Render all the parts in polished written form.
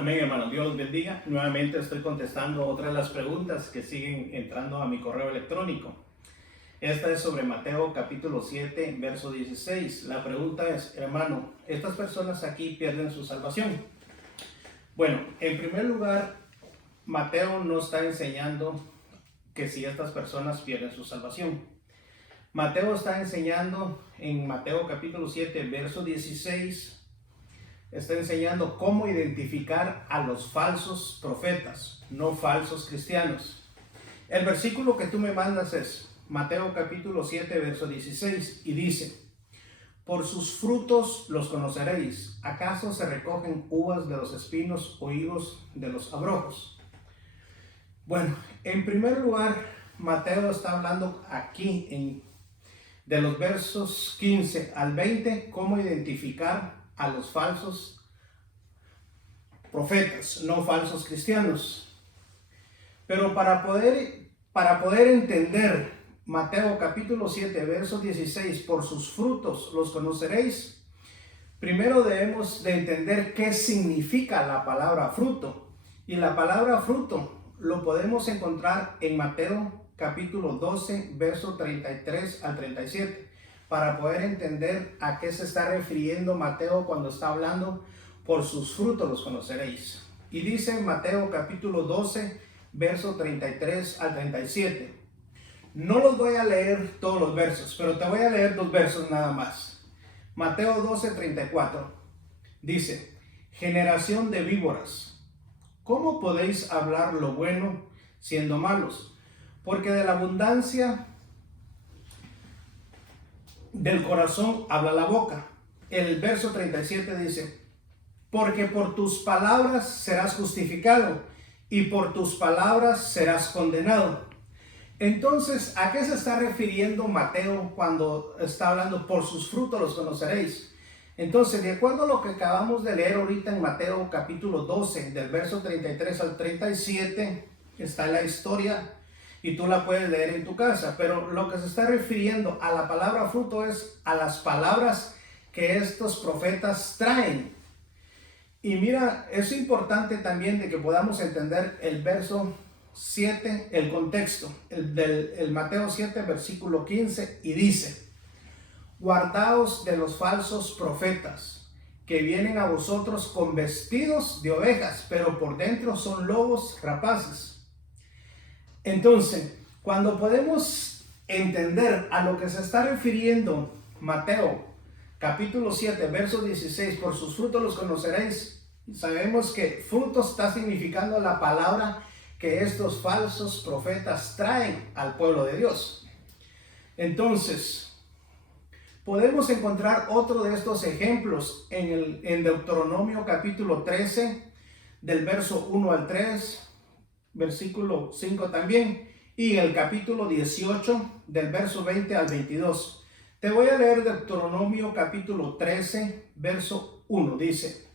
Amén, hermanos. Dios los bendiga. Nuevamente estoy contestando otra de las preguntas que siguen entrando a mi correo electrónico. Esta es sobre Mateo capítulo 7, verso 16. La pregunta es, hermano, ¿estas personas aquí pierden su salvación? Bueno, en primer lugar, Mateo no está enseñando que si estas personas pierden su salvación. Mateo está enseñando en Mateo capítulo 7, verso 16, está enseñando cómo identificar a los falsos profetas, no falsos cristianos. El versículo que tú me mandas es Mateo capítulo 7, verso 16, y dice: por sus frutos los conoceréis. ¿Acaso se recogen uvas de los espinos o higos de los abrojos? Bueno, en primer lugar, Mateo está hablando aquí de los versos 15 al 20, cómo identificar a los falsos profetas, no falsos cristianos. Pero para poder entender Mateo capítulo 7, verso 16, por sus frutos los conoceréis, primero debemos de entender qué significa la palabra fruto. Y la palabra fruto lo podemos encontrar en Mateo capítulo 12, verso 33 al 37, para poder entender a qué se está refiriendo Mateo cuando está hablando por sus frutos los conoceréis. Y dice Mateo capítulo 12, verso 33 al 37. No los voy a leer todos los versos, pero te voy a leer dos versos nada más. Mateo 12, 34. Dice: generación de víboras, ¿cómo podéis hablar lo bueno siendo malos? Porque de la abundancia del corazón habla la boca. El verso 37 dice: porque por tus palabras serás justificado y por tus palabras serás condenado. Entonces, ¿a qué se está refiriendo Mateo cuando está hablando por sus frutos los conoceréis? Entonces, de acuerdo a lo que acabamos de leer ahorita en Mateo capítulo 12, del verso 33 al 37, está la historia y tú la puedes leer en tu casa. Pero lo que se está refiriendo a la palabra fruto es a las palabras que estos profetas traen. Y mira, es importante también de que podamos entender el verso 7, el contexto, el Mateo 7, versículo 15, y dice: guardaos de los falsos profetas, que vienen a vosotros con vestidos de ovejas, pero por dentro son lobos rapaces. Entonces, cuando podemos entender a lo que se está refiriendo Mateo capítulo 7, verso 16, por sus frutos los conoceréis, sabemos que frutos está significando la palabra que estos falsos profetas traen al pueblo de Dios. Entonces, podemos encontrar otro de estos ejemplos en Deuteronomio capítulo 13, del verso 1 al 3, versículo 5 también, y el capítulo 18, del verso 20 al 22. Te voy a leer Deuteronomio capítulo 13, verso 1. Dice: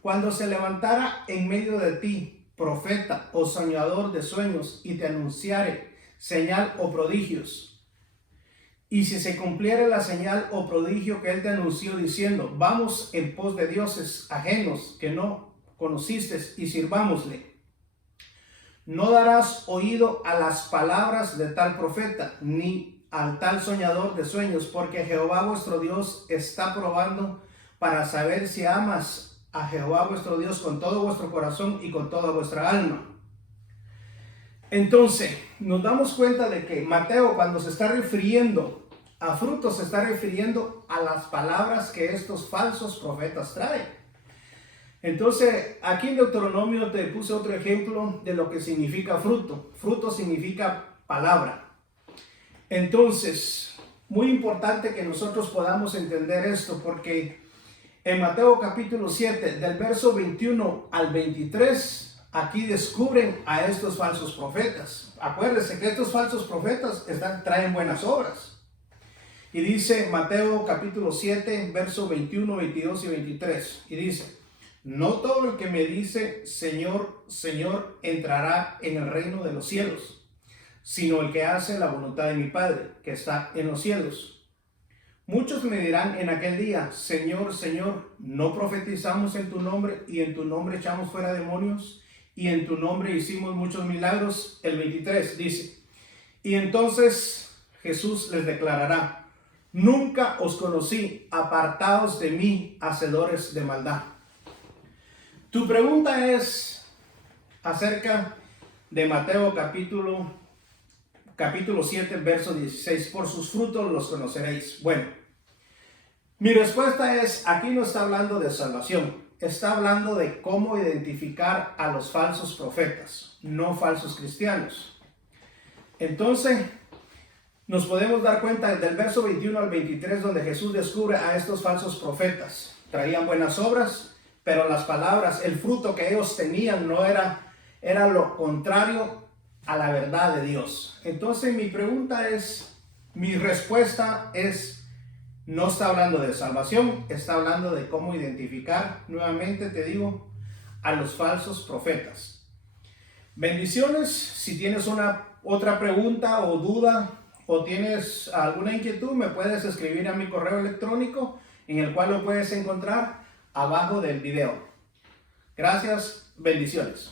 cuando se levantara en medio de ti profeta o soñador de sueños y te anunciare señal o prodigios, y si se cumpliere la señal o prodigio que él te anunció diciendo: vamos en pos de dioses ajenos que no conociste y sirvámosle, no darás oído a las palabras de tal profeta, ni al tal soñador de sueños, porque Jehová vuestro Dios está probando para saber si amas a Jehová vuestro Dios con todo vuestro corazón y con toda vuestra alma. Entonces, nos damos cuenta de que Mateo, cuando se está refiriendo a frutos, se está refiriendo a las palabras que estos falsos profetas traen. Entonces, aquí en Deuteronomio te puse otro ejemplo de lo que significa fruto. Fruto significa palabra. Entonces, muy importante que nosotros podamos entender esto, porque en Mateo capítulo 7, del verso 21 al 23, aquí descubren a estos falsos profetas. Acuérdense que estos falsos profetas traen buenas obras. Y dice Mateo capítulo 7, verso 21, 22 y 23. Y dice: no todo el que me dice Señor, Señor, entrará en el reino de los cielos, sino el que hace la voluntad de mi Padre, que está en los cielos. Muchos me dirán en aquel día, Señor, Señor, ¿no profetizamos en tu nombre y en tu nombre echamos fuera demonios y en tu nombre hicimos muchos milagros? El 23 dice, y entonces Jesús les declarará, nunca os conocí, apartaos de mí, hacedores de maldad. Tu pregunta es acerca de Mateo capítulo 7, verso 16, por sus frutos los conoceréis. Bueno, mi respuesta es, aquí no está hablando de salvación, está hablando de cómo identificar a los falsos profetas, no falsos cristianos. Entonces, nos podemos dar cuenta del verso 21 al 23, donde Jesús descubre a estos falsos profetas. Traían buenas obras, pero las palabras, el fruto que ellos tenían no era lo contrario a la verdad de Dios. Entonces mi respuesta es, no está hablando de salvación, está hablando de cómo identificar, nuevamente te digo, a los falsos profetas. Bendiciones. Si tienes otra pregunta o duda o tienes alguna inquietud, me puedes escribir a mi correo electrónico, en el cual lo puedes encontrar abajo del video. Gracias, bendiciones.